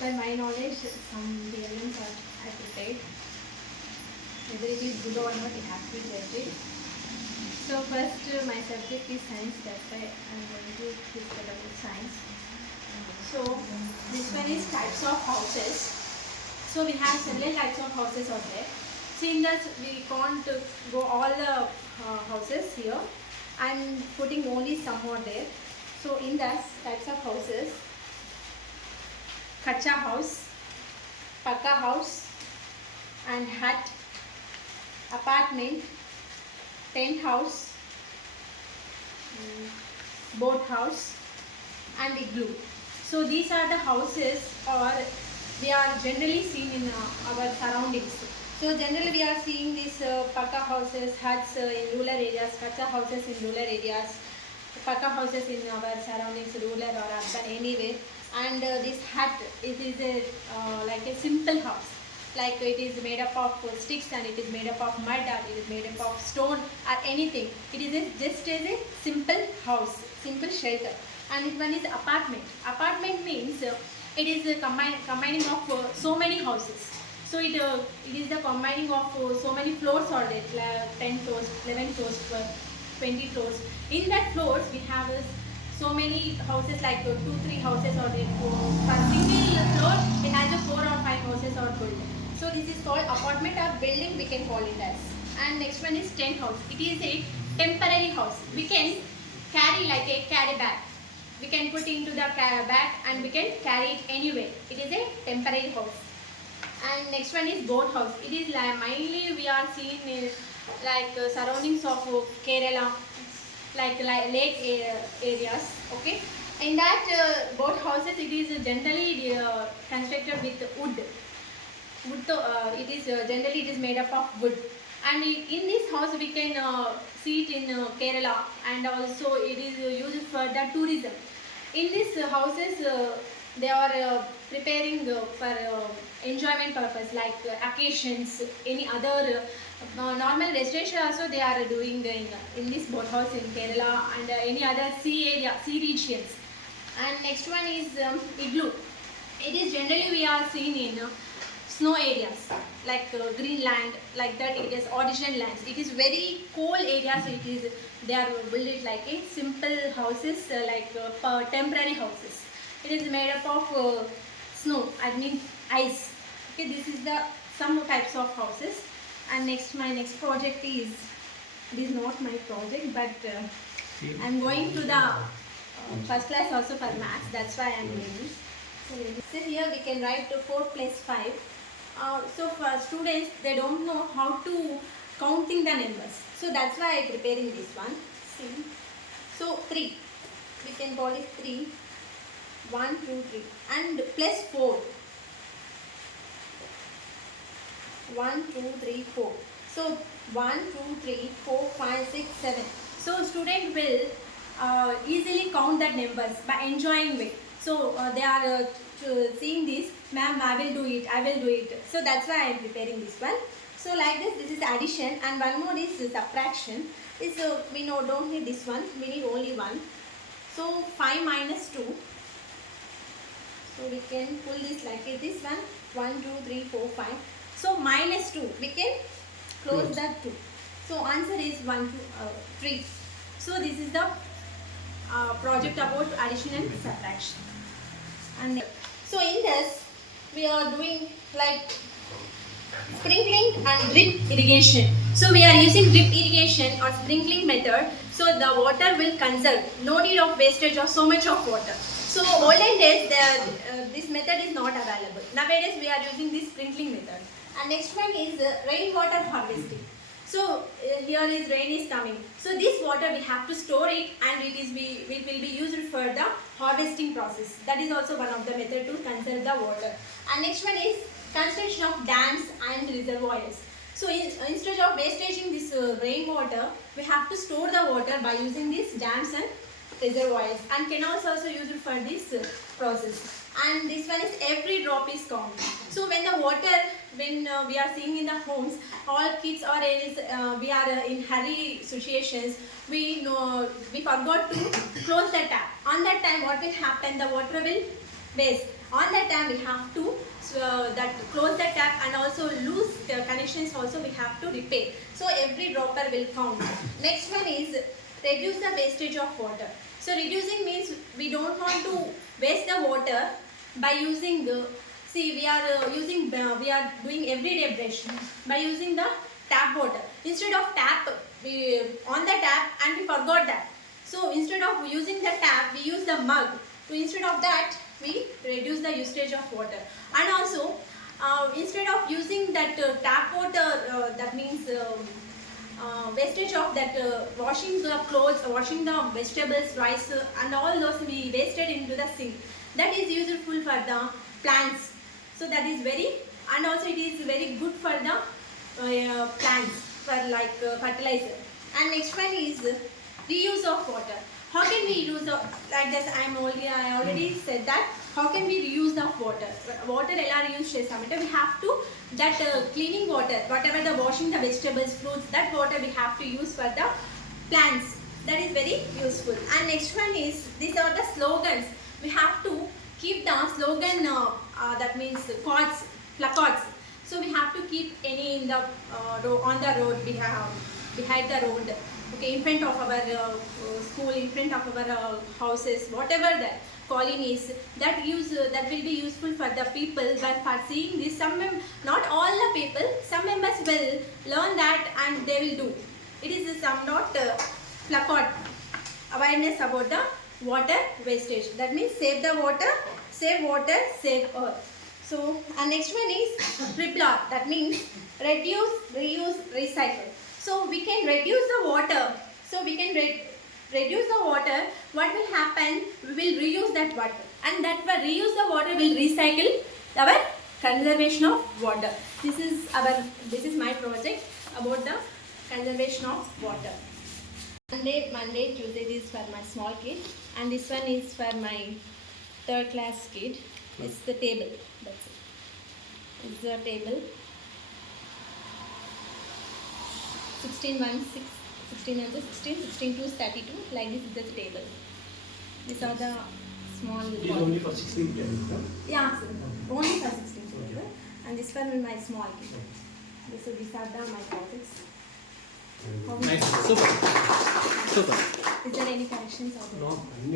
per my knowledge, some elements are I prepared. Whether it is good or not, you have to judge it. So first, my subject is science. That's why I'm going to discuss about science. So this one is types of houses. So we have several types of houses out there. See, in that we can't go all the houses here. I'm putting only some more there. So in that types of houses, kacha house, paka house, and hut, apartment, tent house, boat house, and igloo. So these are the houses, or they are generally seen in our surroundings. So generally we are seeing these paka houses, huts in rural areas, kacha houses in rural areas, paka houses in our surroundings, rural or urban, anywhere. And this hut, it is a like a simple house. Like it is made up of sticks, and it is made up of mud, or it is made up of stone, or anything. It is just as a simple house, simple shelter. And this one is apartment. Apartment means it is combining of so many houses. So it is the combining of so many floors or there, 10 floors, 11 floors, 20 floors. In that floors we have so many houses, like 2-3 houses or there. Per single floor it has a 4 or 5 houses or built. So this is called apartment or building, we can call it as. And next one is tent house. It is a temporary house. We can carry like a carry bag. We can put into the bag and we can carry it anywhere. It is a temporary house. And next one is boat house. It is mainly we are seeing like surroundings of Kerala, like lake areas. Okay. In that boat houses, it is generally constructed with wood. It is generally it is made up of wood. And in this house we can see it in Kerala, and also it is used for the tourism. In these houses they are preparing for enjoyment purpose, like occasions, any other normal residential also they are doing in this boat house in Kerala, and any other sea regions. And next one is igloo. It is generally we are seen in snow areas, like Greenland, like that. It is audition lands. It is very cold areas. It is they are built it like a simple houses, like temporary houses. It is made up of snow. I mean ice. Okay, this is the some types of houses. And next, my next project is. It is not my project, but I am going to the first class also for maths. That's why I am doing. So here we can write 4 plus 5. So for students, they don't know how to counting the numbers. So that's why I am preparing this one. See. So 3. We can call it 3. 1, 2, 3. And plus 4. 1, 2, 3, 4. So 1, 2, 3, 4, 5, 6, 7. So student will easily count that numbers by enjoying way. So they are seeing this, ma'am, I will do it, I will do it. So that's why I am preparing this one. So like this is addition, and one more is subtraction. This we don't need this one, we need only one. So 5 minus 2. So we can pull this like this one, 1, 2, 3, 4, 5. So minus 2, we can close that 2. So answer is 1, 2, 3. So this is the project about addition and subtraction. And so in this we are doing like sprinkling and drip irrigation. So we are using drip irrigation or sprinkling method. So the water will conserve. No need of wastage of so much of water. So olden days this method is not available. Nowadays we are using this sprinkling method. And next one is rainwater harvesting. So here is rain is coming. So this water we have to store it, and it will be used for the harvesting process. That is also one of the method to conserve the water. And next one is construction of dams and reservoirs. So instead of wastaging this rainwater, we have to store the water by using these dams and reservoirs, and canals also used for this process. And this one is every drop is counted. So when the water, when we are seeing in the homes, all kids or else we are in hurry situations, we forgot to close the tap. On that time, what will happen? The water will waste. On that time we have to close the tap, and also loose connections also we have to repair. So every dropper will count. Next one is reduce the wastage of water. So reducing means we don't want to waste the water by using the, see we are we are doing everyday brush by using the tap water. Instead of tap, we on the tap and we forgot that. So instead of using the tap, we use the mug. So instead of that, we reduce the usage of water. And also, instead of using that tap water, that means wastage of that washing the clothes, washing the vegetables, rice, and all those we wasted into the sink. That is useful for the plants. So that is very, and also it is very good for the plants, for like fertilizer. And next one is reuse of water. How can we use the, like this I already said that how can we reuse the water? Water ella use chesamante. We have to that cleaning water, whatever the washing the vegetables, fruits, that water we have to use for the plants. That is very useful. And next one is, these are the slogans. We have to keep the slogan, that means quotes, placards. So we have to keep any in the on the road, behind the road, okay, in front of our school, in front of our houses, whatever the colonies, that that will be useful for the people. But for seeing this, not all the people, some members will learn that and they will do. It is some not placard awareness about the water wastage. That means save the water, save earth. So, and next one is repair. That means reduce, reuse, recycle. So we can reduce the water. So we can reduce the water. What will happen? We will reuse that water, and that will reuse the water will recycle our conservation of water. This is my project about the conservation of water. Monday, Tuesday is for my small kid, and this one is for my third class kid. It's the table. That's it. It's the table. 16 1 6 16 and 16 16 2 32, like this is the table. These are the small. It is only for 16 players, no? Yeah, sir. Only for 16 players. Okay. And this one is my small kid. So these are my projects. Nice, super. Is there any corrections? No.